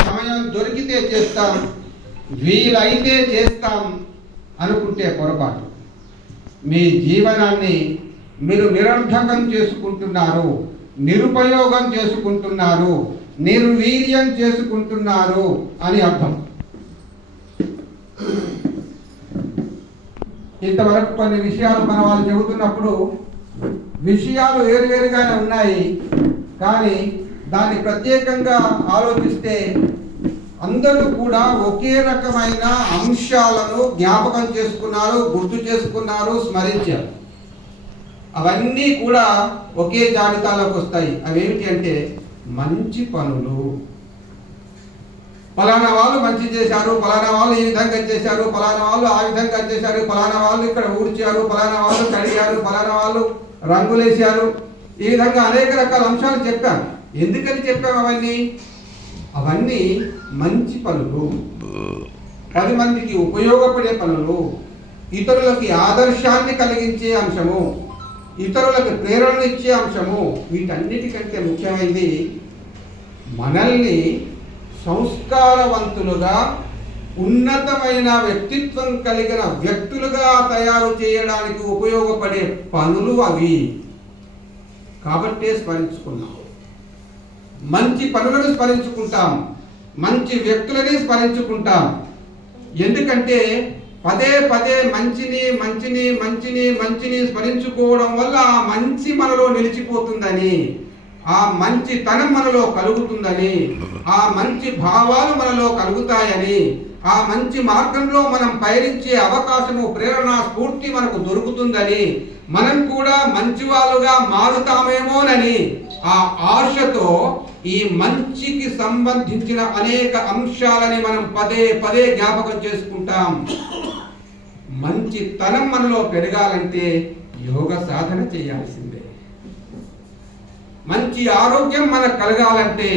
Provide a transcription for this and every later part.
సమయం దొరికితే చేస్తాం, వీలైతే చేస్తాం అనుకుంటే పొరపాటు. మీ జీవనాన్ని మీరు నిరర్థకం చేసుకుంటున్నారు, నిరుపయోగం చేసుకుంటున్నారు, నిర్వీర్యం చేసుకుంటున్నారు అని అర్థం. ఇంతవరకు కొన్ని విషయాలు మన వాళ్ళు చెబుతున్నప్పుడు విషయాలు వేరువేరుగానే ఉన్నాయి, కానీ దాన్ని ప్రత్యేకంగా ఆలోచిస్తే అందరూ కూడా ఒకే రకమైన అంశాలను జ్ఞాపకం చేసుకున్నారు, గుర్తు చేసుకున్నారు, స్మరించారు. అవన్నీ కూడా ఒకే జాబితాలోకి వస్తాయి. అవేమిటి అంటే మంచి పనులు. ఫలానా వాళ్ళు మంచి చేశారు, ఫలానా వాళ్ళు ఈ విధంగా చేశారు, ఫలానా వాళ్ళు ఆ విధంగా చేశారు, ఫలానా వాళ్ళు ఇక్కడ ఊడ్చారు, ఫలానా వాళ్ళు కడిగారు, ఫలానా వాళ్ళు రంగులేశారు. ఈ విధంగా అనేక రకాల అంశాలు చెప్పాను. ఎందుకని చెప్పాము అవన్నీ? అవన్నీ మంచి పనులు, 10 మందికి ఉపయోగపడే పనులు, ఇతరులకి ఆదర్శాన్ని కలిగించే అంశము, ఇతరులకు ప్రేరణనిచ్చే అంశము. వీటన్నిటికంటే ముఖ్యమైనది మనల్ని సంస్కారవంతులుగా, ఉన్నతమైన వ్యక్తిత్వం కలిగిన వ్యక్తులుగా తయారు చేయడానికి ఉపయోగపడే పనులు అవి. కాబట్టే స్మరించుకున్నాం. మంచి పనులను స్మరించుకుంటాం, మంచి వ్యక్తులని స్మరించుకుంటాం. ఎందుకంటే పదే పదే మంచిని మంచిని మంచిని మంచిని స్మరించుకోవడం వల్ల ఆ మంచి మనలో నిలిచిపోతుందని, ఆ మంచితనం మనలో కలుగుతుందని, ఆ మంచి భావాలు మనలో కలుగుతాయని, ఆ మంచి మార్గంలో మనం పయనించే అవకాశము, ప్రేరణ, స్ఫూర్తి మనకు దొరుకుతుందని, మనం కూడా మంచి వాళ్ళుగా మారుతామేమోనని ఆ ఆశతో ఈ మంచికి సంబంధించిన అనేక అంశాలని మనం పదే పదే జ్ఞాపకం చేసుకుంటాం. మంచితనం మనలో పెరగాలంటే యోగ సాధన చేయాల్సిందే. మంచి ఆరోగ్యం మనకు కలగాలంటే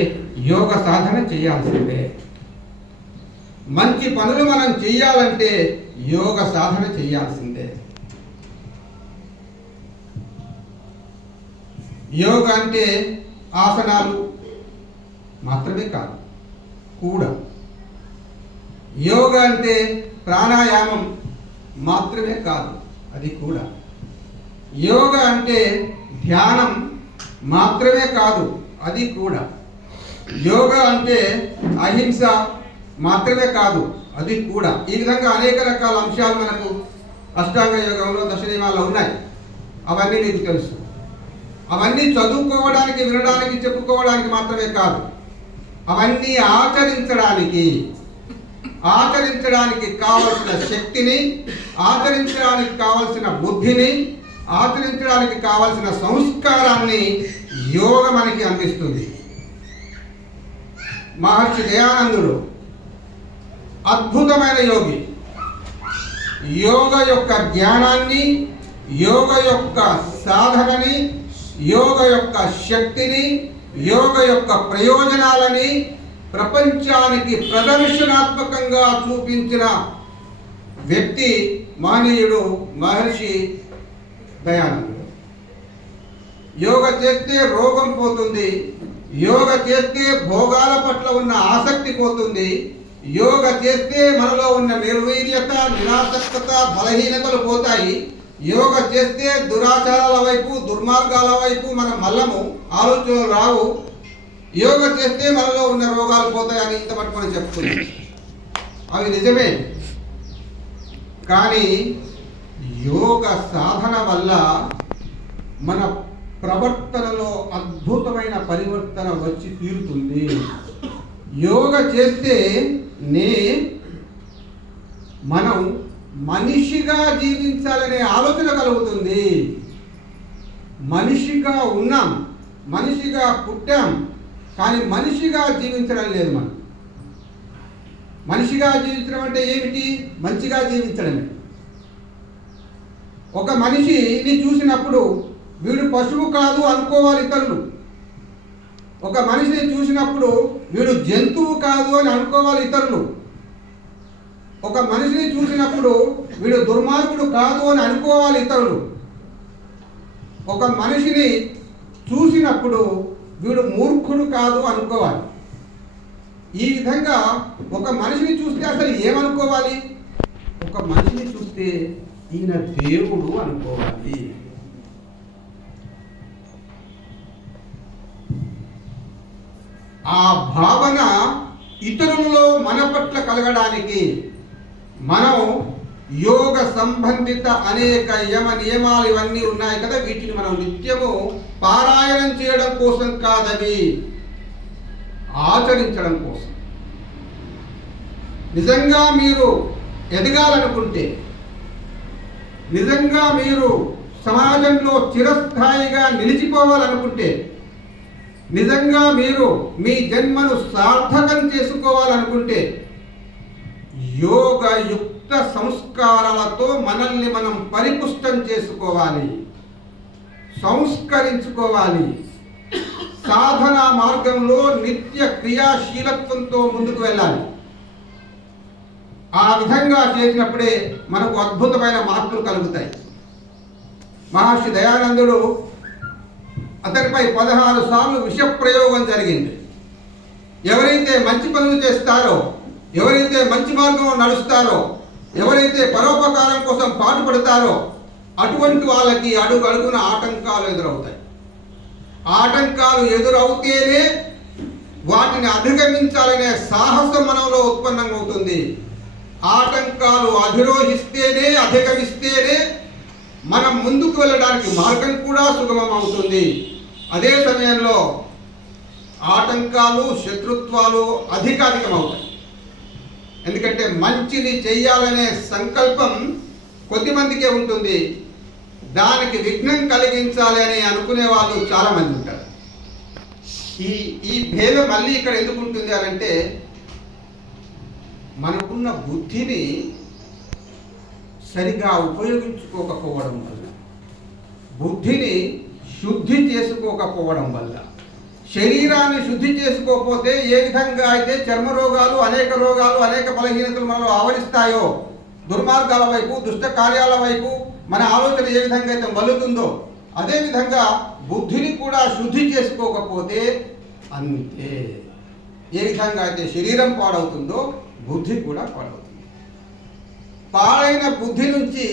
యోగ సాధన చేయాల్సిందే. మంచి పనులు మనం చేయాలంటే యోగ సాధన చేయాల్సిందే. యోగ అంటే ఆసనాలు మాత్రమే కాదు, కూడా యోగ అంటే ప్రాణాయామం మాత్రమే కాదు, అది కూడా యోగ అంటే ధ్యానం మాత్రమే కాదు, అది కూడా యోగ అంటే అహింస మాత్రమే కాదు, అది కూడా. ఈ విధంగా అనేక రకాల అంశాలు మనకు అష్టాంగ యోగంలో, దశ నియమాల్లో ఉన్నాయి. అవన్నీ మీకు తెలుసు. అవన్నీ చదువుకోవడానికి, వినడానికి, చెప్పుకోవడానికి మాత్రమే కాదు, అవన్నీ ఆచరించడానికి కావలసిన శక్తిని, ఆచరించడానికి కావలసిన బుద్ధిని, ఆచరించడానికి కావలసిన సంస్కారాన్ని యోగ మనకి అందిస్తుంది. మహర్షి దయానందుడు అద్భుతమైన యోగి. యోగ యొక్క జ్ఞానాన్ని, యోగ యొక్క సాధనని, యోగ యొక్క శక్తిని, యోగ యొక్క ప్రయోజనాలని ప్రపంచానికి ప్రదర్శనాత్మకంగా చూపించిన వ్యక్తి మహనీయుడు మహర్షి దయానందుడు. యోగ చేస్తే రోగం పోతుంది, యోగ చేస్తే భోగాల పట్ల ఉన్న ఆసక్తి పోతుంది, యోగ చేస్తే మనలో ఉన్న నిర్వీర్యత, నిరాసక్తత, బలహీనతలు పోతాయి. యోగ చేస్తే దురాచారాల వైపు, దుర్మార్గాల వైపు మనం మల్లము, ఆలోచనలు రావు. యోగ చేస్తే మనలో ఉన్న రోగాలు పోతాయని ఇంత పట్టుకొని చెప్తుంది. అవి నిజమే. కానీ యోగ సాధన వల్ల మన ప్రవర్తనలో అద్భుతమైన పరివర్తన వచ్చి తీరుతుంది. యోగ చేస్తే మనం మనిషిగా జీవించాలనే ఆలోచన కలుగుతుంది. మనిషిగా ఉన్నాం, మనిషిగా పుట్టాం, కానీ మనిషిగా జీవించడం లేదు. మనం మనిషిగా జీవించడం అంటే ఏమిటి? మంచిగా జీవించడమే. ఒక మనిషిని చూసినప్పుడు వీడు పశువు కాదు అనుకోవాలి ఇతరులు. ఒక మనిషిని చూసినప్పుడు వీడు జంతువు కాదు అని అనుకోవాలి ఇతరులు. ఒక మనిషిని చూసినప్పుడు వీడు దుర్మార్గుడు కాదు అని అనుకోవాలి ఇతరులు. ఒక మనిషిని చూసినప్పుడు వీడు మూర్ఖుడు కాదు అనుకోవాలి. ఈ విధంగా ఒక మనిషిని చూస్తే అసలు ఏమనుకోవాలి? ఒక మనిషిని చూస్తే ఈయన దేవుడు అనుకోవాలి. ఆ భావన ఇతరులలో మన పట్ల కలగడానికి మనం యోగ సంబంధిత అనేక యమ నియమాలు ఇవన్నీ ఉన్నాయి కదా, వీటిని మనం నిత్యము పారాయణం చేయడం కోసం కాదని ఆచరించడం కోసం. నిజంగా మీరు ఎదగాలనుకుంటే, నిజంగా మీరు సమాజంలో చిరస్థాయిగా నిలిచిపోవాలనుకుంటే, నిజంగా మీరు మీ జన్మను సార్థకం చేసుకోవాలనుకుంటే యోగయుక్త సంస్కారాలతో మనల్ని మనం పరిపుష్టం చేసుకోవాలి, సంస్కరించుకోవాలి. సాధన మార్గంలో నిత్య క్రియాశీలత్వంతో ముందుకు వెళ్ళాలి. ఆ విధంగా చేసినప్పుడే మనకు అద్భుతమైన మార్పులు కలుగుతాయి. మహర్షి దయానందుడు అతనిపై 16 సార్లు విషప్రయోగం జరిగింది. ఎవరైతే మంచి పనులు చేస్తారో, ఎవరైతే మంచి మార్గంలో నడుస్తారో, ఎవరైతే పరోపకారం కోసం పాటుపడతారో అటువంటి వాళ్ళకి అడుగు అడుగున ఆటంకాలు ఎదురవుతాయి. ఆటంకాలు ఎదురవుతేనే వాటిని అధిగమించాలనే సాహసం మనలో ఉత్పన్నమవుతుంది. ఆటంకాలు అధిరోహిస్తేనే, అధిగమిస్తేనే మనం ముందుకు వెళ్ళడానికి మార్గం కూడా సుగమం అవుతుంది. అదే సమయంలో ఆటంకాలు, శత్రుత్వాలు అధికాధికమవుతాయి. ఎందుకంటే మంచిని చెయ్యాలనే సంకల్పం కొద్దిమందికే ఉంటుంది, దానికి విఘ్నం కలిగించాలి అని అనుకునే వాళ్ళు చాలామంది ఉంటారు. ఈ భేదం మళ్ళీ ఇక్కడ ఎందుకు ఉంటుంది అంటే, మనకున్న బుద్ధిని సరిగా ఉపయోగించుకోకపోవడం వల్ల, బుద్ధిని శుద్ధి చేసుకోకపోవడం వల్ల, శరీరాన్ని శుద్ధి చేసుకోకపోతే ఏ విధంగా అయితే చర్మ రోగాలు, అనేక రోగాలు, అనేక బలహీనతలు మనలో ఆవరిస్తాయో, దుర్మార్గాల వైపు, దుష్ట కార్యాల వైపు మన ఆలోచన ఏ విధంగా అయితే మలుతుందో, అదేవిధంగా బుద్ధిని కూడా శుద్ధి చేసుకోకపోతే అంతే. ఏ విధంగా అయితే శరీరం పాడవుతుందో బుద్ధి కూడా పాడవుతుంది. పాడైన బుద్ధి నుంచి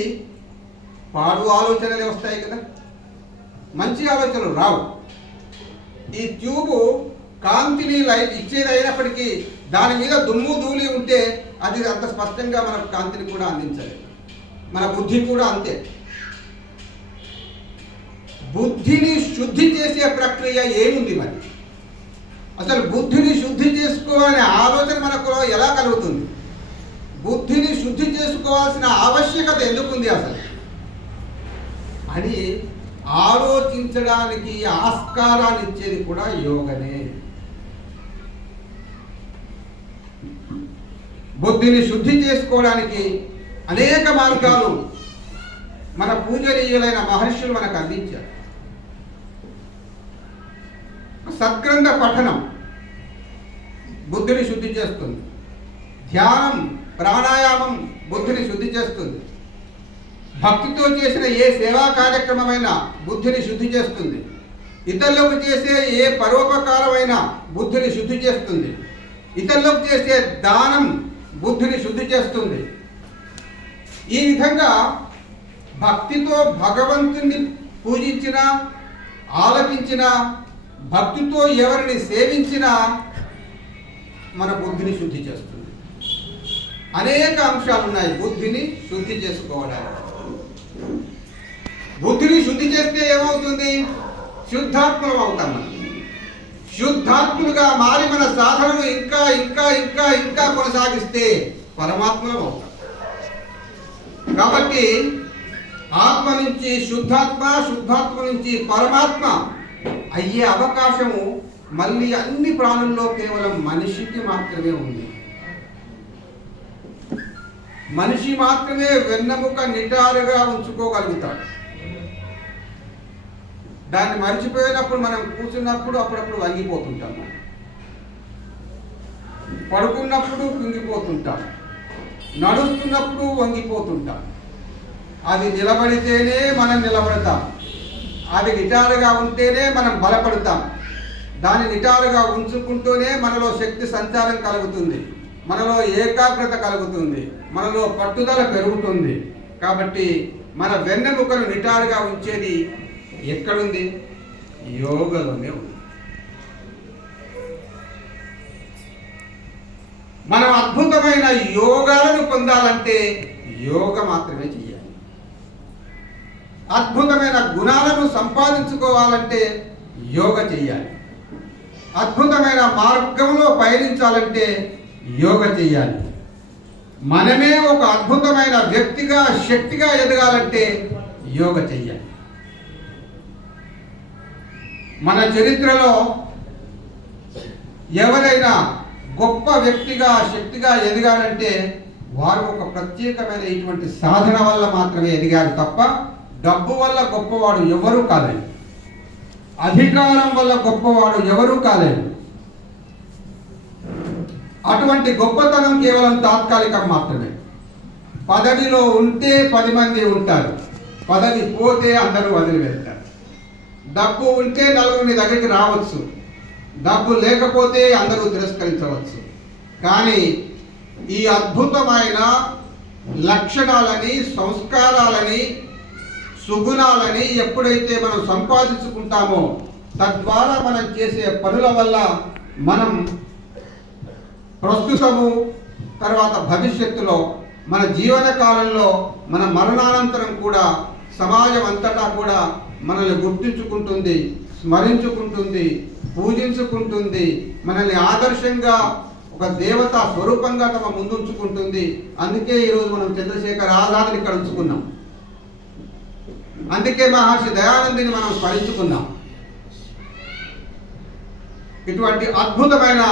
పాడు ఆలోచనలే వస్తాయి కదా, మంచి ఆలోచనలు రావు. ఈ ట్యూబు కాంతిని లైట్ ఇచ్చేది అయినప్పటికీ దాని మీద దుమ్ము ధూళి ఉంటే అది అంత స్పష్టంగా మనకు కాంతిని కూడా అందించలేదు. మన బుద్ధి కూడా అంతే. బుద్ధిని శుద్ధి చేసే ప్రక్రియ ఏముంది మరి? అసలు బుద్ధిని శుద్ధి చేసుకోవాలనే ఆలోచన మనకు ఎలా కలుగుతుంది? బుద్ధిని శుద్ధి చేసుకోవాల్సిన ఆవశ్యకత ఎందుకుంది అసలు అని ఆలోచించడానికి ఆస్కారాన్ని ఇచ్చేది కూడా యోగనే. బుద్ధిని శుద్ధి చేసుకోవడానికి అనేక మార్గాలు మన పూజనీయులైన మహర్షులు మనకు అందించారు. సత్గ్రంథ పఠనం బుద్ధిని శుద్ధి చేస్తుంది. ధ్యానం, ప్రాణాయామం బుద్ధిని శుద్ధి చేస్తుంది. భక్తితో చేసిన ఏ సేవా కార్యక్రమమైనా బుద్ధిని శుద్ధి చేస్తుంది. ఇతరులకు చేసే ఏ పరోపకారమైనా బుద్ధిని శుద్ధి చేస్తుంది. ఇతరులకు చేసే దానం బుద్ధిని శుద్ధి చేస్తుంది. ఈ విధంగా భక్తితో భగవంతుని పూజించినా, ఆలపించినా, భక్తితో ఎవరిని సేవించినా మన బుద్ధిని శుద్ధి చేస్తుంది. అనేక అంశాలు ఉన్నాయి బుద్ధిని శుద్ధి చేసుకోవడానికి. బుద్ధిని శుద్ధి చేస్తే ఏమవుతుంది? శుద్ధాత్మలం అవుతాం. మనం శుద్ధాత్ములుగా మారి మన సాధనను ఇంకా ఇంకా ఇంకా ఇంకా కొనసాగిస్తే పరమాత్మలం అవుతాం. కాబట్టి ఆత్మ నుంచి శుద్ధాత్మ, శుద్ధాత్మ నుంచి పరమాత్మ అయ్యే అవకాశము మళ్ళీ అన్ని ప్రాణుల్లో కేవలం మనిషికి మాత్రమే ఉంది. మనిషి మాత్రమే వెన్నెముక నిటారుగా ఉంచుకోగలుగుతాడు. దాన్ని మర్చిపోయినప్పుడు మనం కూర్చున్నప్పుడు అప్పుడప్పుడు వంగిపోతుంటాం, పడుకున్నప్పుడు కుంగిపోతుంటాం, నడుస్తున్నప్పుడు వంగిపోతుంటాం. అది నిలబడితేనే మనం నిలబడతాం, అది నిటారుగా ఉంటేనే మనం బలపడతాం. దాన్ని నిటారుగా ఉంచుకుంటూనే మనలో శక్తి సంచారం కలుగుతుంది, మనలో ఏకాగ్రత కలుగుతుంది, మనలో పట్టుదల పెరుగుతుంది. కాబట్టి మన వెన్నెముకను నిటారుగా ఉంచేది ఎక్కడుంది? యోగలోనే ఉంది. మనం అద్భుతమైన యోగాలను పొందాలంటే యోగ మాత్రమే చేయాలి. అద్భుతమైన గుణాలను సంపాదించుకోవాలంటే యోగ చేయాలి. అద్భుతమైన మార్గంలో పయనించాలంటే యోగ చేయాలి. మనమే ఒక అద్భుతమైన వ్యక్తిగా, శక్తిగా ఎదగాలంటే యోగ చేయాలి. మన చరిత్రలో ఎవరైనా గొప్ప వ్యక్తిగా, శక్తిగా ఎదిగారంటే వారు ఒక ప్రత్యేకమైన ఇటువంటి సాధన వల్ల మాత్రమే ఎదిగారు తప్ప డబ్బు వల్ల గొప్పవాడు ఎవరూ కాలేదు, అధికారం వల్ల గొప్పవాడు ఎవరూ కాలేదు. అటువంటి గొప్పతనం కేవలం తాత్కాలికం మాత్రమే. పదవిలో ఉంటే 10 మంది ఉంటారు, పదవి పోతే అందరూ వదిలి వెళ్తారు. డబ్బు ఉంటే నలుగురు నీ దగ్గరికి రావచ్చు, డబ్బు లేకపోతే అందరూ తిరస్కరించవచ్చు. కానీ ఈ అద్భుతమైన లక్షణాలని, సంస్కారాలని, సుగుణాలని ఎప్పుడైతే మనం సంపాదించుకుంటామో తద్వారా మనం చేసే పనుల వల్ల మనం ప్రస్తుతము, తర్వాత భవిష్యత్తులో, మన జీవన కాలంలో, మన మరణానంతరం కూడా సమాజం అంతటా కూడా మనల్ని గుర్తించుకుంటుంది, స్మరించుకుంటుంది, పూజించుకుంటుంది, మనల్ని ఆదర్శంగా ఒక దేవతా స్వరూపంగా తమ ముందుంచుకుంటుంది. అందుకే ఈరోజు మనం చంద్రశేఖర్ ఆజాద్ని ఇక్కడ ఉంచుకున్నాం, అందుకే మహర్షి దయానందిని మనం స్మరించుకున్నాం. ఇటువంటి అద్భుతమైన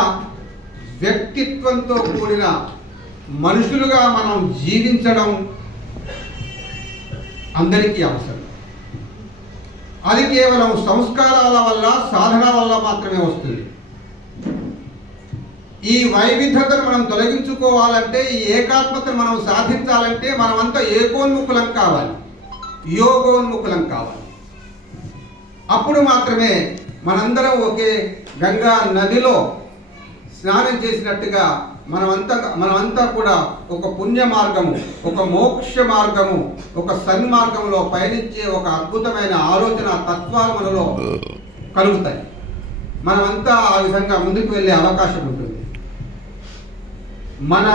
వ్యక్తిత్వంతో కూడిన మనుషులుగా మనం జీవించడం అందరికీ అవసరం. అది కేవలం సంస్కారాల వల్ల, సాధన వల్ల మాత్రమే వస్తుంది. ఈ వైవిధ్యతను మనం తొలగించుకోవాలంటే, ఈ ఏకాత్మతను మనం సాధించాలంటే మనమంతా ఏకోన్ముఖులం కావాలి, యోగోన్ముఖులం కావాలి. అప్పుడు మాత్రమే మనందరం ఒకే గంగా నదిలో స్నానం చేసినట్టుగా మనమంతా కూడా ఒక పుణ్య మార్గము, ఒక మోక్ష మార్గము, ఒక సన్మార్గంలో పయనించే ఒక అద్భుతమైన ఆలోచన తత్వాలు మనలో కలుగుతాయి. మనమంతా ఆ విధంగా ముందుకు వెళ్ళే అవకాశం ఉంటుంది. మన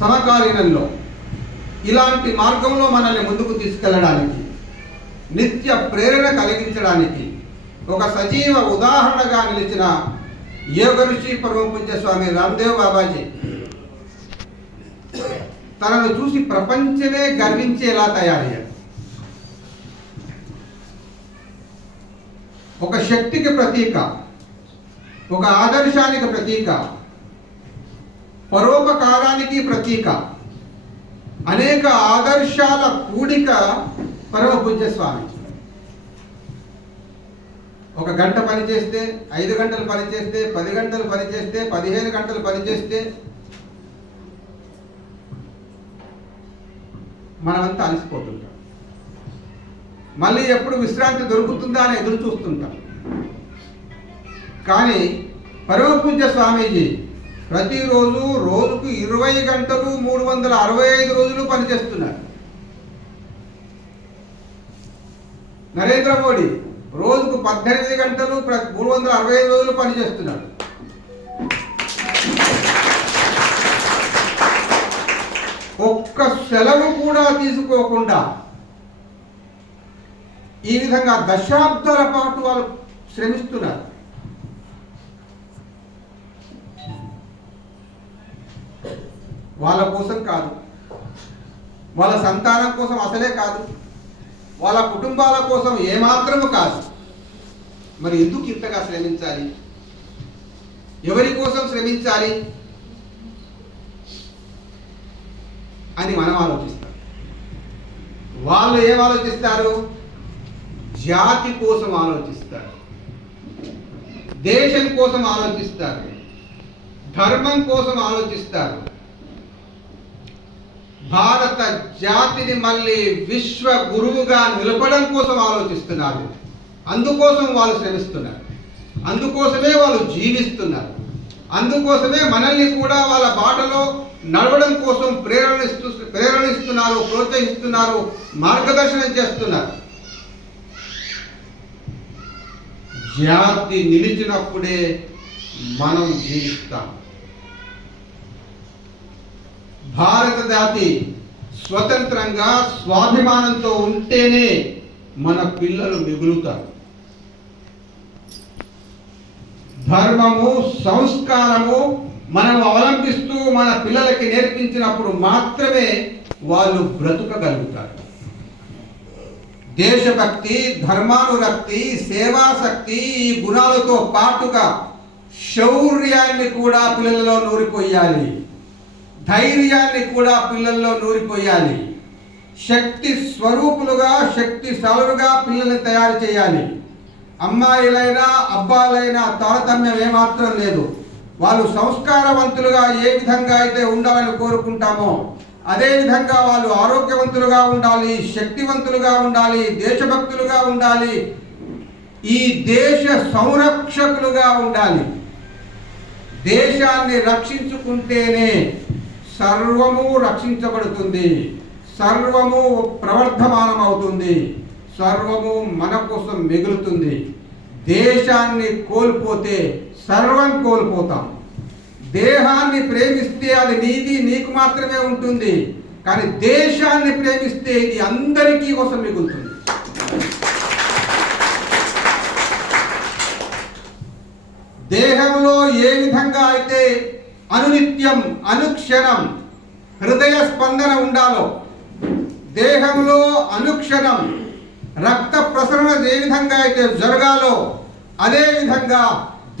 సమకాలీనంలో ఇలాంటి మార్గంలో మనల్ని ముందుకు తీసుకెళ్ళడానికి, నిత్య ప్రేరణ కలిగించడానికి ఒక సజీవ ఉదాహరణగా నిలిచిన యోగ ఋషి పరమ పూజ్య స్వామి రామ్దేవ్ బాబాజీ తనను చూసి ప్రపంచమే గర్వించేలా తయారయ్యాడు. ఒక శక్తికి ప్రతీక, ఒక ఆదర్శానికి ప్రతీక, పరోపకారానికి ప్రతీక, అనేక ఆదర్శాల కూడిక పరమ పూజ్య స్వామి. ఒక గంట పని చేస్తే, 5 గంటలు పని చేస్తే, 10 గంటలు పని చేస్తే, 15 గంటలు పని చేస్తే మనమంతా అలసిపోతుంటాం. మళ్ళీ ఎప్పుడు విశ్రాంతి దొరుకుతుందా అని ఎదురు చూస్తుంటాం. కానీ పరమ పూజ్య స్వామీజీ ప్రతిరోజు రోజుకు 20 గంటలు 365 రోజులు పనిచేస్తున్నారు. నరేంద్ర మోడీ రోజుకు 18 గంటలు 365 రోజులు పనిచేస్తున్నాడు. ఒక్క సెలవు కూడా తీసుకోకుండా ఈ విధంగా దశాబ్దాల పాటు వాళ్ళు శ్రమిస్తున్నారు. వాళ్ళ కోసం కాదు, వాళ్ళ సంతానం కోసం అసలే కాదు, వాళ్ళ కుటుంబాల కోసం ఏమాత్రము కాదు. మరి ఎందుకు ఇంతగా శ్రమించాలి? ఎవరి కోసం శ్రమించాలి అని మనం ఆలోచిస్తాం. వాళ్ళు ఏం ఆలోచిస్తారు? జాతి కోసం ఆలోచిస్తారు, దేశం కోసం ఆలోచిస్తారు, ధర్మం కోసం ఆలోచిస్తారు. భారత జాతిని మళ్ళీ విశ్వ గురువుగా నిలపడం కోసం ఆలోచిస్తున్నారు. అందుకోసం వాళ్ళు శ్రమిస్తున్నారు. అందుకోసమే వాళ్ళు జీవిస్తున్నారు. అందుకోసమే మనల్ని కూడా వాళ్ళ బాటలో నడవడం కోసం ప్రేరణిస్తున్నారు, ప్రోత్సహిస్తున్నారు, మార్గదర్శనం చేస్తున్నారు. జాతి నిలిచినప్పుడే మనం జీవిస్తాం. భారత జాతి స్వతంత్రంగా స్వాభిమానంతో ఉంటేనే మన పిల్లలు మిగులుతారు. ధర్మము, సంస్కారము మనం అవలంబిస్తూ మన పిల్లలకి నేర్పించినప్పుడు మాత్రమే వాళ్ళు బ్రతుకగలుగుతారు. దేశభక్తి, ధర్మానురక్తి, సేవాశక్తి ఈ గుణాలతో పాటుగా శౌర్యాన్ని కూడా పిల్లలలో నూరిపోయాలి, ధైర్యాన్ని కూడా పిల్లల్లో నూరిపోయాలి. శక్తి స్వరూపులుగా, శక్తిశాలులుగా పిల్లల్ని తయారు చేయాలి. అమ్మాయిలైనా అబ్బాయిలైనా తారతమ్యం ఏమాత్రం లేదు. వాళ్ళు సంస్కారవంతులుగా ఏ విధంగా అయితే ఉండాలని కోరుకుంటామో అదే విధంగా వాళ్ళు ఆరోగ్యవంతులుగా ఉండాలి, శక్తివంతులుగా ఉండాలి, దేశభక్తులుగా ఉండాలి, ఈ దేశ సంరక్షకులుగా ఉండాలి. దేశాన్ని రక్షించుకుంటేనే సర్వము రక్షించబడుతుంది, సర్వము ప్రవర్ధమానం అవుతుంది, సర్వము మన కోసం మిగులుతుంది. దేశాన్ని కోల్పోతే సర్వం కోల్పోతాం. దేహాన్ని ప్రేమిస్తే అది నీకు మాత్రమే ఉంటుంది, కానీ దేశాన్ని ప్రేమిస్తే ఇది అందరికీ కోసం మిగులుతుంది. దేహంలో ఏ విధంగా అయితే అనునిత్యం, అనుక్షణం హృదయ స్పందన ఉండాలో, దేహంలో అనుక్షణం రక్త ప్రసరణ ఏ విధంగా అయితే జరగాలో, అదే విధంగా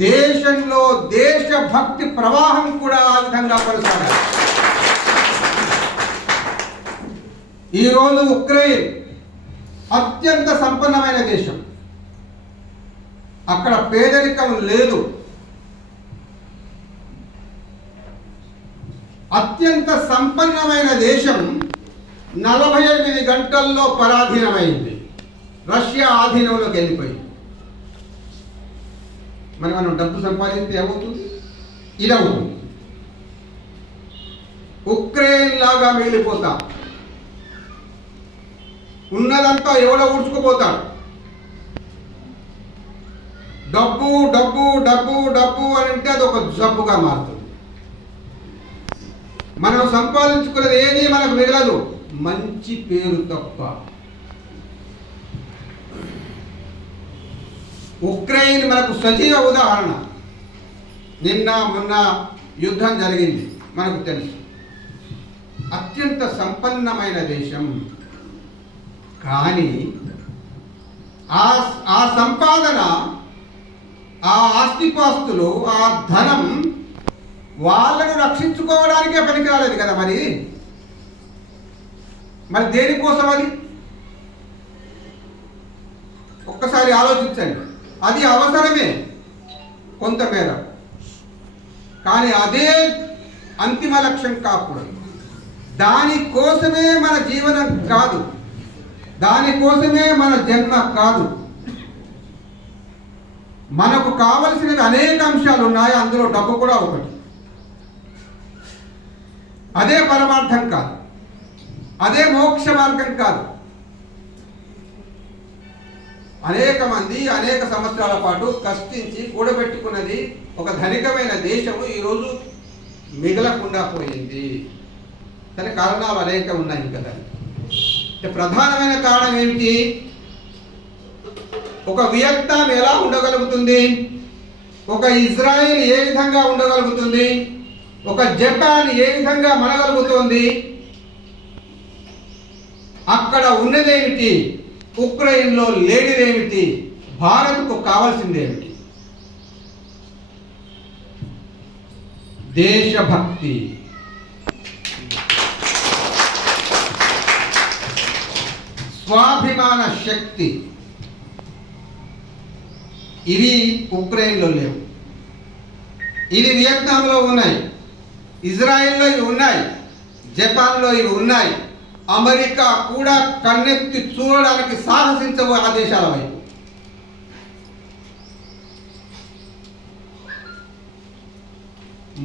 దేశంలో దేశభక్తి ప్రవాహం కూడా ఆ విధంగా కొనసాగాలి. ఈరోజు ఉక్రెయిన్ అత్యంత సంపన్నమైన దేశం. అక్కడ పేదరికం లేదు. అత్యంత సంపన్నమైన దేశం 48 గంటల్లో పరాధీనమైంది, రష్యా ఆధీనంలోకి వెళ్ళిపోయింది. మరి మనం డబ్బు సంపాదిస్తే ఏమవుతుంది? ఇది అవుతుంది. ఉక్రెయిన్ లాగా మిగిలిపోతాం. ఉన్నదంతా ఎవడో ఊడ్చుకుపోతాడు. డబ్బు డబ్బు డబ్బు డబ్బు అని అంటే అది ఒక జబ్బుగా మారుతుంది. మనం సంపాదించుకున్నది ఏది మనకు మిగలదు, మంచి పేరు తప్ప. ఉక్రెయిన్ మనకు సజీవ ఉదాహరణ. నిన్న మొన్న యుద్ధం జరిగింది, మనకు తెలుసు. అత్యంత సంపన్నమైన దేశం, కానీ ఆ సంపాదన, ఆ ఆస్తిపాస్తులు, ఆ ధనం వాళ్ళను రక్షించుకోవడానికే పనికి రాలేదు కదా. మరి దేనికోసం అది? ఒక్కసారి ఆలోచించండి. అది అవసరమే కొంతమేర, కానీ అదే అంతిమ లక్ష్యం కాకూడదు. దానికోసమే మన జీవనం కాదు, దానికోసమే మన జన్మ కాదు. మనకు కావలసినవి అనేక అంశాలు ఉన్నాయి, అందులో డబ్బు కూడా ఒకటి. అదే పరమార్థం కాదు, అదే మోక్ష మార్గం కాదు. అనేక మంది అనేక సంవత్సరాల పాటు కష్టించి కూడబెట్టుకున్నది ఒక ధనికమైన దేశము ఈరోజు మిగలకుండా పోయింది. దాని కారణాలు అనేక ఉన్నాయి కదా. ప్రధానమైన కారణం ఏమిటి? ఒక వియత్నాం ఎలా ఉండగలుగుతుంది, ఒక ఇజ్రాయెల్ ఏ విధంగా ఉండగలుగుతుంది, ఒక జపాన్ ఏ విధంగా మనగలుగుతుంది? అక్కడ ఉన్నదేమిటి, ఉక్రెయిన్లో లేనిదేమిటి, భారత్కు కావాల్సిందేమిటి? దేశభక్తి. స్వాభిమాన శక్తి. ఇవి ఉక్రెయిన్లో లేవు. ఇది వియత్నాంలో ఉన్నాయి, ఇజ్రాయెల్లో ఇవి ఉన్నాయి, జపాన్లో ఇవి ఉన్నాయి. అమెరికా కూడా కన్నెత్తి చూడడానికి సాహసించవు ఆ దేశాల వైపు.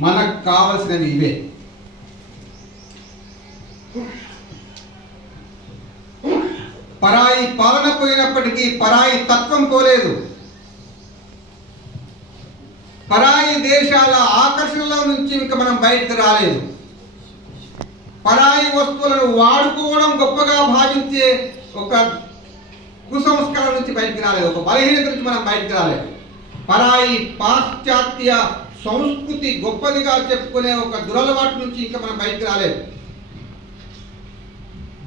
మనకు కావలసినవి ఇవే. పరాయి పాలన పోయినప్పటికీ పరాయి తత్వం పోలేదు. పరాయి దేశాల ఆకర్షణలో నుంచి ఇంకా మనం బయటకు రాలేదు. పరాయి వస్తువులను వాడుకోవడం గొప్పగా భావించే ఒక కుసంస్కారం నుంచి బయటకు రాలేదు. ఒక బలహీనత నుంచి మనం బయటకు రాలేదు. పరాయి పాశ్చాత్య సంస్కృతి గొప్పదిగా చెప్పుకునే ఒక దురలవాటు నుంచి ఇంకా మనం బయటకు రాలేదు.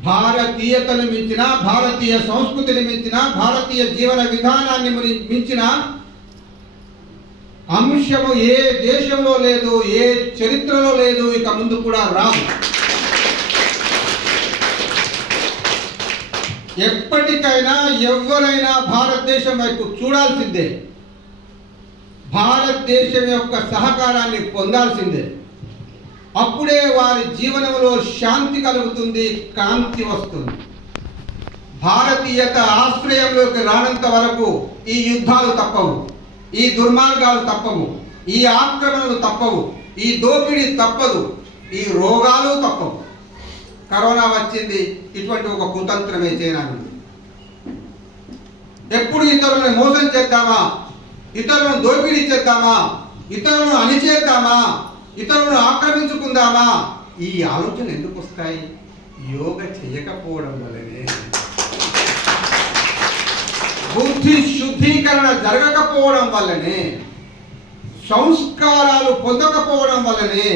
భారతీయతను మించిన, భారతీయ సంస్కృతిని మించిన, భారతీయ జీవన విధానాన్ని మించిన అంశము ఏ దేశంలో లేదు, ఏ చరిత్రలో లేదు, ఇక ముందు కూడా రాదు. ఎప్పటికైనా ఎవరైనా భారతదేశం వైపు చూడాల్సిందే. భారతదేశం యొక్క సహకారాన్ని పొందాల్సిందే. అప్పుడే వారి జీవనంలో శాంతి కలుగుతుంది, కాంతి వస్తుంది. భారతీయత ఆశ్రయంలోకి రానంత వరకు ఈ యుద్ధాలు తప్పవు, ఈ దుర్మార్గాలు తప్పవు, ఈ ఆక్రమణలు తప్పవు, ఈ దోపిడీ తప్పదు, ఈ రోగాలు తప్పవు. కరోనా వచ్చింది, ఇటువంటి ఒక కుతంత్రమే చైనా నుండి. ఎప్పుడు ఇతరులను మోసం చేద్దామా, ఇతరులను దోపిడీ చేద్దామా, ఇతరులను అణిచేద్దామా, ఇతరులను ఆక్రమించుకుందామా, ఈ ఆలోచనలు ఎందుకు వస్తాయి? యోగ చేయకపోవడం వల్లనే. బుద్ధి శుద్ధీకరణ జరగకపోవడం వల్లనే, సంస్కారాలు పొందకపోవడం వల్లనే,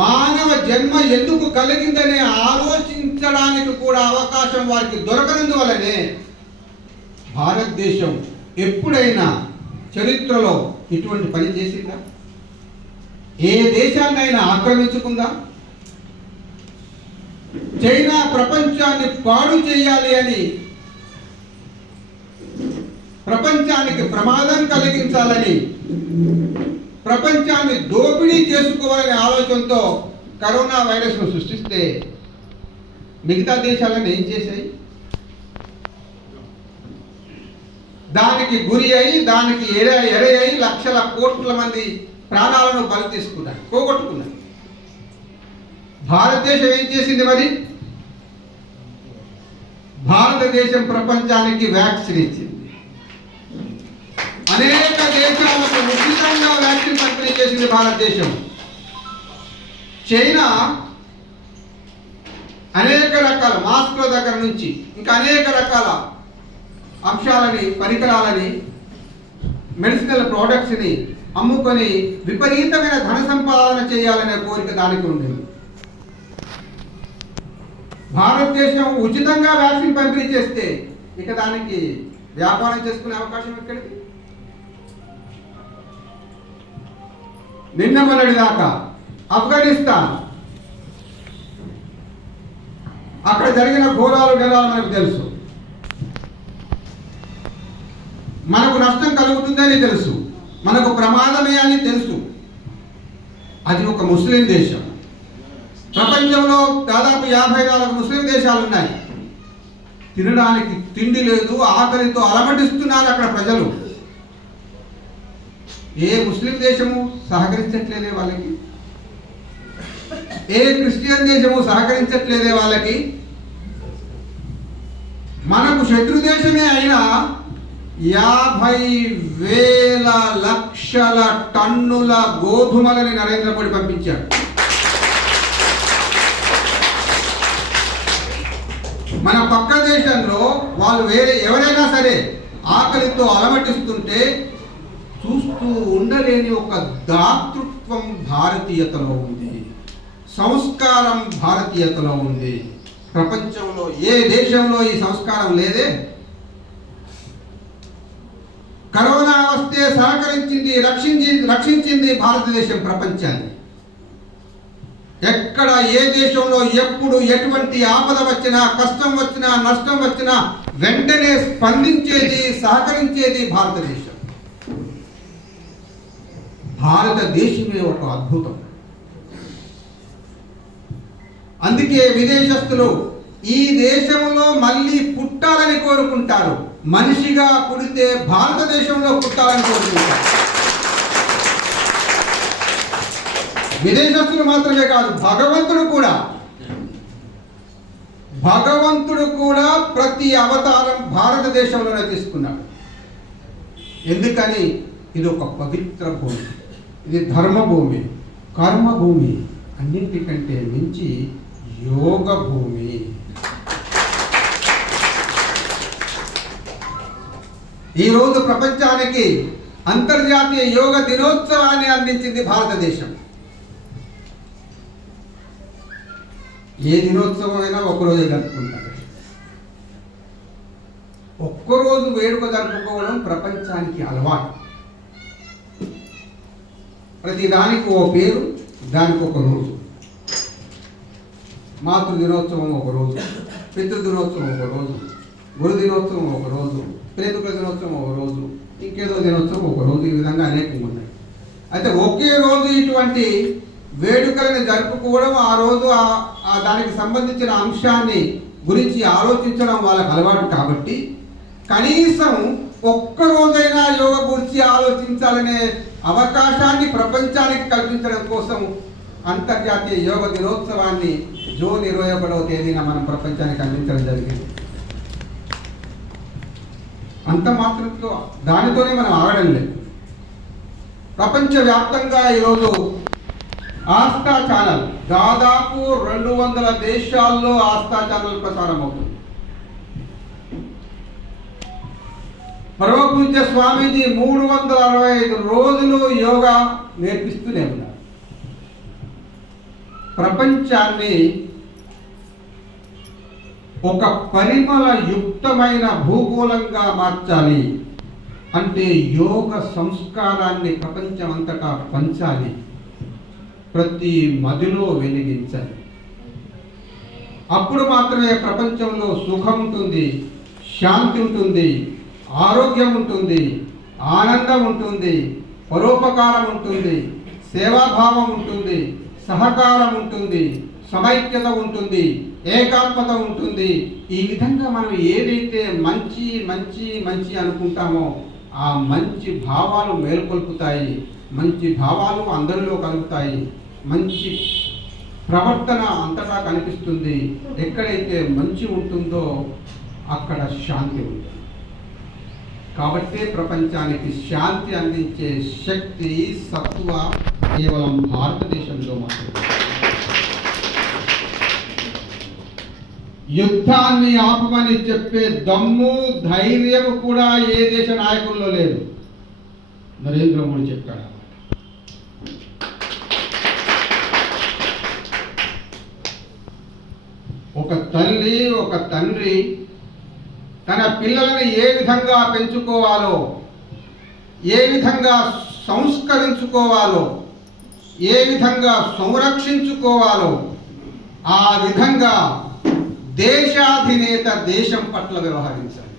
మానవ జన్మ ఎందుకు కలిగిందనే ఆలోచించడానికి కూడా అవకాశం వారికి దొరకనందువల్లనే భారతదేశం ఎప్పుడైనా చరిత్రలో ఇటువంటి పని చేసిందా? ఏ దేశాన్నైనా ఆక్రమించుకుందా? చైనా ప్రపంచాన్ని పాడు చేయాలి అని, ప్రపంచానికి ప్రమాదం కలిగించాలని, ప్రపంచాన్ని దోపిడీ చేసుకోవాలనే ఆలోచనతో కరోనా వైరస్ను సృష్టిస్తే మిగతా దేశాలను ఏం చేశాయి? దానికి గురి అయి, దానికి ఎరై లక్షల కోట్ల మంది ప్రాణాలను బలి తీసుకున్నారు, పోగొట్టుకున్నారు. భారతదేశం ఏం చేసింది మరి? భారతదేశం ప్రపంచానికి వ్యాక్సిన్ ఇచ్చింది. అనేక దేశాలకు ఉచితంగా వ్యాక్సిన్ పంపిణీ చేసింది భారతదేశం. చైనా అనేక రకాల మాస్కుల దగ్గర నుంచి ఇంకా అనేక రకాల అంశాలని, పరికరాలని, మెడిసినల్ ప్రోడక్ట్స్ని అమ్ముకొని విపరీతమైన ధన సంపాదన చేయాలనే కోరిక దానికి ఉండేది. భారతదేశం ఉచితంగా వ్యాక్సిన్ పంపిణీ చేస్తే ఇక దానికి వ్యాపారం చేసుకునే అవకాశం ఎక్కడిది? నిన్న మొన్నటి దాకా ఆఫ్ఘనిస్తాన్, అక్కడ జరిగిన ఘోరాలు గెలాలు మనకు తెలుసు. మనకు నష్టం కలుగుతుందని తెలుసు, మనకు ప్రమాదమే అని తెలుసు. అది ఒక ముస్లిం దేశం. ప్రపంచంలో దాదాపు 54 ముస్లిం దేశాలు ఉన్నాయి. తినడానికి తిండి లేదు, ఆకలితో అలమటిస్తున్నారు అక్కడ ప్రజలు. ఏ ముస్లిం దేశము సహకరించట్లేదే వాళ్ళకి, ఏ క్రిస్టియన్ దేశము సహకరించట్లేదే వాళ్ళకి. మనకు శత్రు దేశమే అయినా 50,000 లక్షల టన్నుల గోధుమలని నరేంద్ర మోడీ పంపించాడు. మన పక్క దేశంలో వాళ్ళు ఎవరైనా సరే ఆకలితో అలమటిస్తుంటే చూస్తూ ఉండలేని ఒక దాతృత్వం భారతీయతలో ఉంది, సంస్కారం భారతీయతలో ఉంది. ప్రపంచంలో ఏ దేశంలో ఈ సంస్కారం లేదే. కరోనా వస్తే సహకరించింది, రక్షించింది భారతదేశం ప్రపంచాన్ని. ఎక్కడ ఏ దేశంలో ఎప్పుడు ఎటువంటి ఆపద వచ్చినా, కష్టం వచ్చినా, నష్టం వచ్చినా వెంటనే స్పందించేది, సహకరించేది భారతదేశం. భారతదేశమే ఒక అద్భుతం. అందుకే విదేశస్తులు ఈ దేశంలో మళ్ళీ పుట్టాలని కోరుకుంటారు. మనిషిగా పుడితే భారతదేశంలో పుట్టాలని కోరుకుంటారు. విదేశస్తులు మాత్రమే కాదు, భగవంతుడు కూడా ప్రతి అవతారం భారతదేశంలోనే తీసుకున్నాడు. ఎందుకని? ఇది ఒక పవిత్ర భూమి, ఇది ధర్మభూమి, కర్మభూమి, అన్నింటికంటే మించి యోగ భూమి. ఈరోజు ప్రపంచానికి అంతర్జాతీయ యోగ దినోత్సవాన్ని అందించింది భారతదేశం. ఏ దినోత్సవం అయినా ఒక్కరోజే జరుపుకుంటారు. ఒక్కరోజు వేడుక జరుపుకోవడం ప్రపంచానికి అలవాటు. ప్రతి దానికి ఓ పేరు, దానికి ఒక రోజు. మాతృ దినోత్సవం ఒక రోజు, పితృ దినోత్సవం ఒక రోజు, గురు దినోత్సవం ఒక రోజు, ప్రేతుక దినోత్సవం ఒక రోజు, ఇంకేదో దినోత్సవం ఒక రోజు. ఈ విధంగా అనేకంగా ఉన్నాయి. అయితే ఒకే రోజు ఇటువంటి వేడుకలను జరుపుకోవడం, ఆ రోజు దానికి సంబంధించిన అంశాన్ని గురించి ఆలోచించడం వాళ్ళకి అలవాటు కాబట్టి, కనీసం ఒక్కరోజైనా యోగ గురించి ఆలోచించాలనే అవకాశాన్ని ప్రపంచానికి కల్పించడం కోసం అంతర్జాతీయ యోగ దినోత్సవాన్ని జూన్ 21వ తేదీన మనం ప్రపంచానికి అందించడం జరిగింది. అంత మాత్రంతో దానితోనే మనం ఆగడం లేదు. ప్రపంచవ్యాప్తంగా ఈరోజు ఆస్థా ఛానల్ దాదాపు 200 దేశాల్లో ఆస్థా ఛానల్ ప్రసారం అవుతుంది. పరమపూజ్య స్వామీజీ 365 రోజులు యోగా నేర్పిస్తూనే ఉన్నారు. ప్రపంచాన్ని ఒక పరిమళ యుక్తమైన భూగోళంగా మార్చాలి అంటే యోగ సంస్కారాన్ని ప్రపంచం అంతటా పంచాలి, ప్రతి మదిలో వెలిగించాలి. అప్పుడు మాత్రమే ప్రపంచంలో సుఖం ఉంటుంది, శాంతి ఉంటుంది, ఆరోగ్యం ఉంటుంది, ఆనందం ఉంటుంది, పరోపకారం ఉంటుంది, సేవాభావం ఉంటుంది, సహకారం ఉంటుంది, సమైక్యత ఉంటుంది, ఏకాత్మత ఉంటుంది. ఈ విధంగా మనం ఏదైతే మంచి మంచి మంచి అనుకుంటామో ఆ మంచి భావాలు మేల్కొల్పుతాయి, మంచి భావాలు అందరిలో కలుగుతాయి, మంచి ప్రవర్తన అంతటా కనిపిస్తుంది. ఎక్కడైతే మంచి ఉంటుందో అక్కడ శాంతి ఉంటుంది. కాబట్టి ప్రపంచానికి శాంతి అందించే శక్తి, సత్వ కేవలం భారతదేశంలో మాత్రమే. యుద్ధాన్ని ఆపమని చెప్పే దమ్ము, ధైర్యం కూడా ఏ దేశ నాయకుల్లో లేదు. నరేంద్ర మోడీ చెప్పాడు. ఒక తల్లి, ఒక తండ్రి తన పిల్లలను ఏ విధంగా పెంచుకోవాలో, ఏ విధంగా సంస్కరించుకోవాలో, ఏ విధంగా సంరక్షించుకోవాలో ఆ విధంగా దేశాధినేత దేశం పట్ల వ్యవహరించాలి.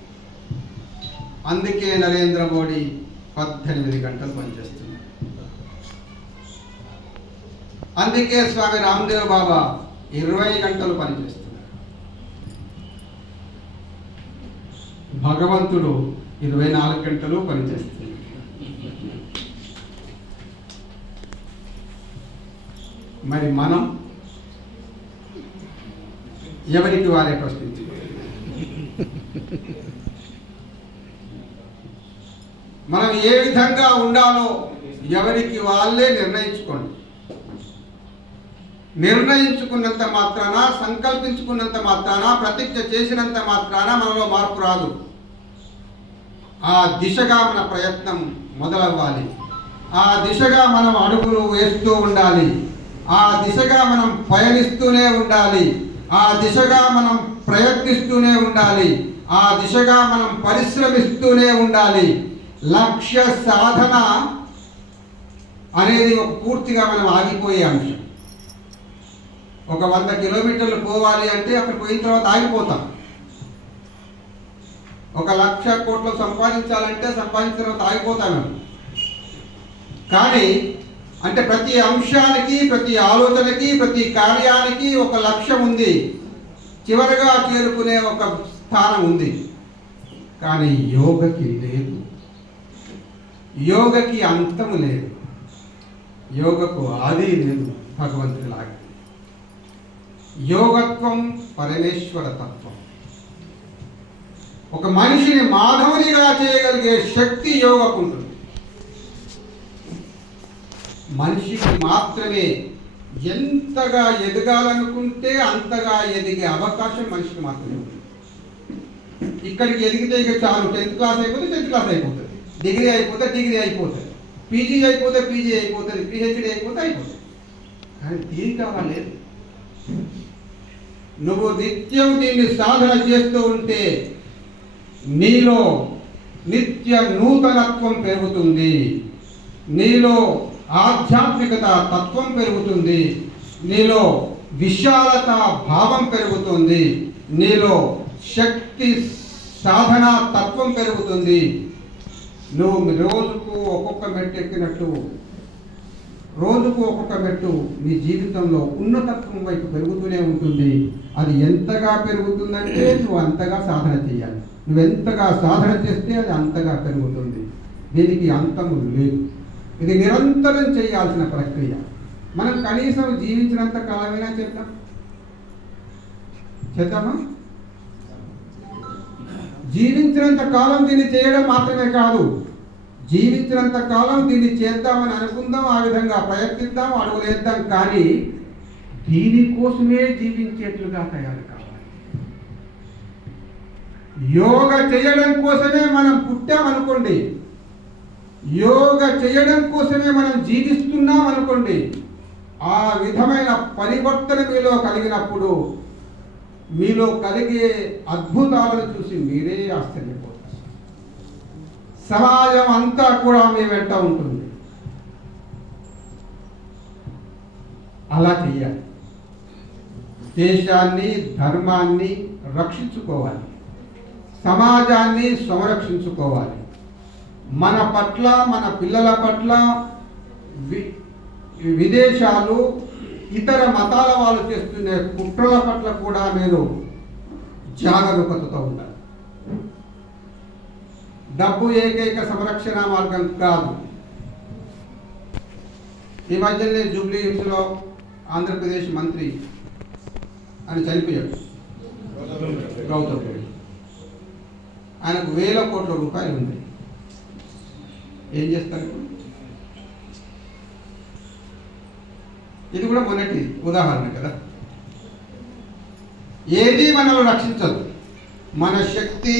అందుకే నరేంద్ర మోడీ 18 గంటలు పనిచేస్తున్నారు. అందుకే స్వామి రామ్దేవ్ బాబా 20 గంటలు పనిచేస్తున్నారు. భగవంతుడు 24 గంటలు పనిచేస్తున్నారు. మరి మనం ఎవరికి వారే ప్రశ్నించారు. మనం ఏ విధంగా ఉండాలో ఎవరికి వాళ్ళే నిర్ణయించుకోండి. నిర్ణయించుకున్నంత మాత్రాన, సంకల్పించుకున్నంత మాత్రాన, ప్రతిజ్ఞ చేసినంత మాత్రాన మనలో మార్పు రాదు. ఆ దిశగా మన ప్రయత్నం మొదలవ్వాలి. ఆ దిశగా మనం అడుగులు వేస్తూ ఉండాలి. ఆ దిశగా మనం పయనిస్తూనే ఉండాలి. ఆ దిశగా మనం ప్రయత్నిస్తూనే ఉండాలి. ఆ దిశగా మనం పరిశ్రమిస్తూనే ఉండాలి. లక్ష్య సాధన అనేది ఒక పూర్తిగా మనం ఆగిపోయే అంశం. ఒక 100 కిలోమీటర్లు పోవాలి అంటే అక్కడ పోయిన తర్వాత ఆగిపోతాం. 1,00,000 కోట్లు సంపాదించాలంటే సంపాదించిన తర్వాత ఆగిపోతాము. కానీ అంటే ప్రతి అంశానికి, ప్రతి ఆలోచనకి, ప్రతి కార్యానికి ఒక లక్ష్యం ఉంది, చివరగా చేరుకునే ఒక స్థానం ఉంది. కానీ యోగకి లేదు, యోగకి అంతము లేదు. యోగకు ఆది లేదు భగవంతుడిలాగా. యోగత్వం పరమేశ్వర తత్వం. ఒక మనిషిని మాధవునిగా చేయగలిగే శక్తి యోగకు ఉంటుంది. మనిషికి మాత్రమే ఎంతగా ఎదగాలనుకుంటే అంతగా ఎదిగే అవకాశం మనిషికి మాత్రమే ఉంటుంది. ఇక్కడికి ఎదిగితే ఇక చాలు, 10th క్లాస్ అయిపోతే 10th క్లాస్ అయిపోతుంది, డిగ్రీ అయిపోతే డిగ్రీ అయిపోతుంది, పీజీ అయిపోతే పీజీ అయిపోతుంది, పిహెచ్డి అయిపోతే అయిపోతుంది. కానీ దీని కావాలి. నువ్వు నిత్యం దీన్ని సాధన చేస్తూ ఉంటే నీలో నిత్య నూతనత్వం పెరుగుతుంది, నీలో ఆధ్యాత్మికత తత్వం పెరుగుతుంది, నీలో విశాలత భావం పెరుగుతుంది, నీలో శక్తి సాధన తత్వం పెరుగుతుంది. నువ్వు రోజుకు ఒక్కొక్క మెట్టు ఎక్కినట్టు, రోజుకు ఒక్కొక్క మెట్టు నీ జీవితంలో ఉన్నతత్వం వైపు పెరుగుతూనే ఉంటుంది. అది ఎంతగా పెరుగుతుందంటే నువ్వు అంతగా సాధన చేయాలి. నువ్వు ఎంతగా సాధన చేస్తే అది అంతగా పెరుగుతుంది. దీనికి అంతము లేదు. ఇది నిరంతరం చేయాల్సిన ప్రక్రియ. మనం కనీసం జీవించినంత కాలమైనా చేద్దామా? జీవించినంత కాలం దీన్ని చేయడం మాత్రమే కాదు, జీవించినంత కాలం దీన్ని చేద్దామని అనుకుందాం, ఆ విధంగా ప్రయత్నిద్దాం, అడుగులేద్దాం. కానీ దీనికోసమే జీవించేట్లుగా తయారు కావాలి. యోగ చేయడం కోసమే మనం పుట్టామనుకోండి, యోగ చేయడం కోసమే మనం జీవిస్తున్నాం అనుకోండి, ఆ విధమైన పరివర్తన మీలో కలిగినప్పుడు మీలో కలిగే అద్భుతాలను చూసి మీరే ఆశ్చర్యపోతారు. సమాజం అంతా కూడా మీ వెంట ఉంటుంది. అలా చెయ్యాలి. దేశాన్ని, ధర్మాన్ని రక్షించుకోవాలి, సమాజాన్ని సంరక్షించుకోవాలి. మన పట్ల, మన పిల్లల పట్ల, విదేశాలు, ఇతర మతాల వాళ్ళు చేస్తున్న కుట్రల పట్ల కూడా మీరు జాగరూకతతో ఉండాలి. డబ్బు ఏకైక సంరక్షణ మార్గం కాదు. ఈ మధ్యనే జూబ్లీ హిల్స్లో ఆంధ్రప్రదేశ్ మంత్రి అని చనిపోయాడు, గౌతమ్ రెడ్డి. ఆయనకు 1000 కోట్ల రూపాయలు ఉన్నాయి. ఏం చేస్తారు? ఇది కూడా మొన్నటి ఉదాహరణ కదా. ఏది మనల్ని రక్షించదు. మన శక్తి,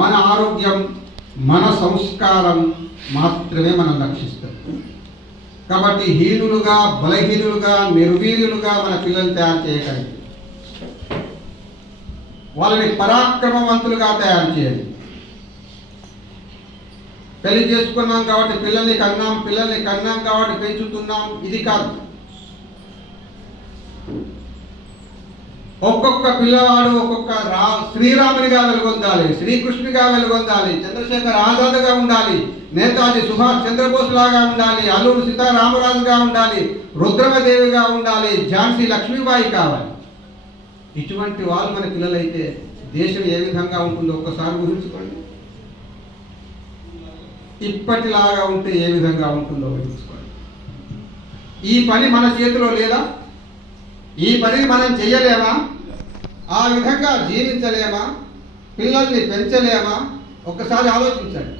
మన ఆరోగ్యం, మన సంస్కారం మాత్రమే మనం రక్షిస్తుంది. కాబట్టి హీనులుగా, బలహీనులుగా, నిర్వీర్యులుగా మన పిల్లల్ని తయారు చేయకండి. వాళ్ళని పరాక్రమవంతులుగా తయారు చేయండి. పెళ్లి చేసుకున్నాం కాబట్టి పిల్లల్ని కన్నాం కాబట్టి పెంచుతున్నాం, ఇది కాదు. ఒక్కొక్క పిల్లవాడు ఒక్కొక్క శ్రీరామునిగా వెలుగొందాలి, శ్రీకృష్ణునిగా వెలుగొందాలి, చంద్రశేఖర్ ఆజాద్గా ఉండాలి, నేతాజీ సుభాష్ చంద్రబోస్ లాగా ఉండాలి, అల్లూరు సీతారామరాజుగా ఉండాలి, రుద్రమదేవిగా ఉండాలి, ఝాన్సీ లక్ష్మీబాయి కావాలి. ఇటువంటి వాళ్ళు మన పిల్లలైతే దేశం ఏ విధంగా ఉంటుందో ఒక్కసారి ఊహించుకోండి. ఇప్పటిలాగా ఉంటే ఏ విధంగా ఉంటుందో ఊహించుకోండి. ఈ పని మన చేతిలో లేదా? ఈ పని మనం చెయ్యలేమా? ఆ విధంగా జీవించలేమా? పిల్లల్ని పెంచలేమా? ఒక్కసారి ఆలోచించండి.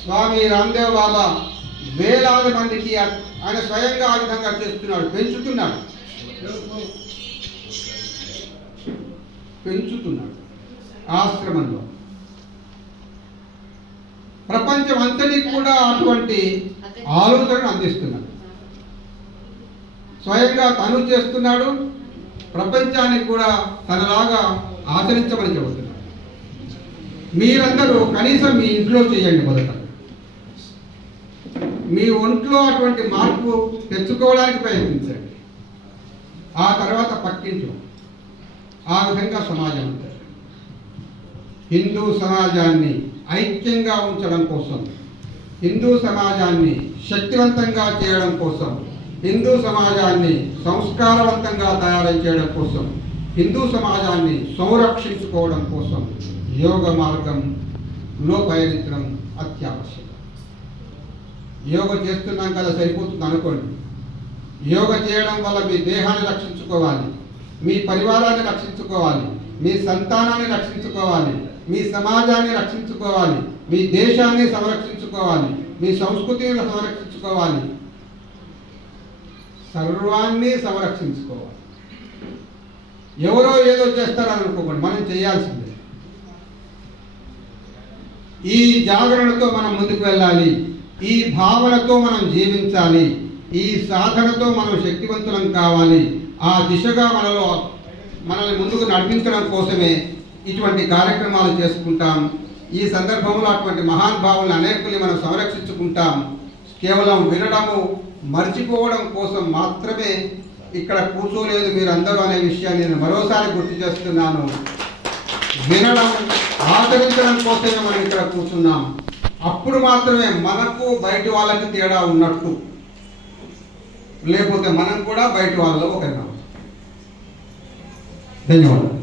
స్వామి రామ్దేవ్ బాబా వేలాది మందికి ఆయన స్వయంగా ఆ విధంగా చేస్తున్నాడు, పెంచుతున్నాడు ఆశ్రమంలో. ప్రపంచం అంతటికి కూడా అటువంటి ఆలోచనను అందిస్తున్నాడు. స్వయంగా తను చేస్తున్నాడు, ప్రపంచానికి కూడా తనలాగా ఆచరించమని చెబుతున్నాడు. మీరందరూ కనీసం మీ ఇంట్లో చేయండి. మొదట మీ ఒంట్లో అటువంటి మార్పు తెచ్చుకోవడానికి ప్రయత్నించండి. ఆ తర్వాత పక్కించు. ఆ విధంగా సమాజం ఉంటుంది. హిందూ సమాజాన్ని ఐక్యంగా ఉంచడం కోసం, హిందూ సమాజాన్ని శక్తివంతంగా చేయడం కోసం, హిందూ సమాజాన్ని సంస్కారవంతంగా తయారు చేయడం కోసం, హిందూ సమాజాన్ని సంరక్షించుకోవడం కోసం యోగ మార్గంలో పయనించడం అత్యావశ్యకం. యోగా చేస్తున్నాం కదా సరిపోతుంది అనుకోండి. యోగా చేయడం వల్ల మీ దేహాన్ని రక్షించుకోవాలి, మీ పరివారాన్ని రక్షించుకోవాలి, మీ సంతానాన్ని రక్షించుకోవాలి, మీ సమాజాన్ని రక్షించుకోవాలి, మీ దేశాన్ని సంరక్షించుకోవాలి, మీ సంస్కృతిని సంరక్షించుకోవాలి, సర్వాన్ని సంరక్షించుకోవాలి. ఎవరో ఏదో చేస్తారని అనుకోకండి, మనం చేయాల్సిందే. ఈ జాగరణతో మనం ముందుకు వెళ్ళాలి, ఈ భావనతో మనం జీవించాలి, ఈ సాధనతో మనం శక్తివంతులం కావాలి. ఆ దిశగా మనల్ని ముందుకు నడిపించడం కోసమే ఇటువంటి కార్యక్రమాలు చేసుకుంటాం. ఈ సందర్భంలో అటువంటి మహానుభావులను అనేకుల్ని మనం సంరక్షించుకుంటాం. కేవలం వినడము మర్చిపోవడం కోసం మాత్రమే ఇక్కడ కూర్చోలేదు మీరందరూ అనే విషయాన్ని నేను మరోసారి గుర్తు చేస్తున్నాను. వినడం ఆచరించడం కోసమే మనం ఇక్కడ కూర్చున్నాం. అప్పుడు మాత్రమే మనకు బయటి వాళ్ళకి తేడా ఉన్నట్టు, లేకపోతే మనం కూడా బయట వాళ్ళలో ఒకరినాం. ధన్యవాదాలు.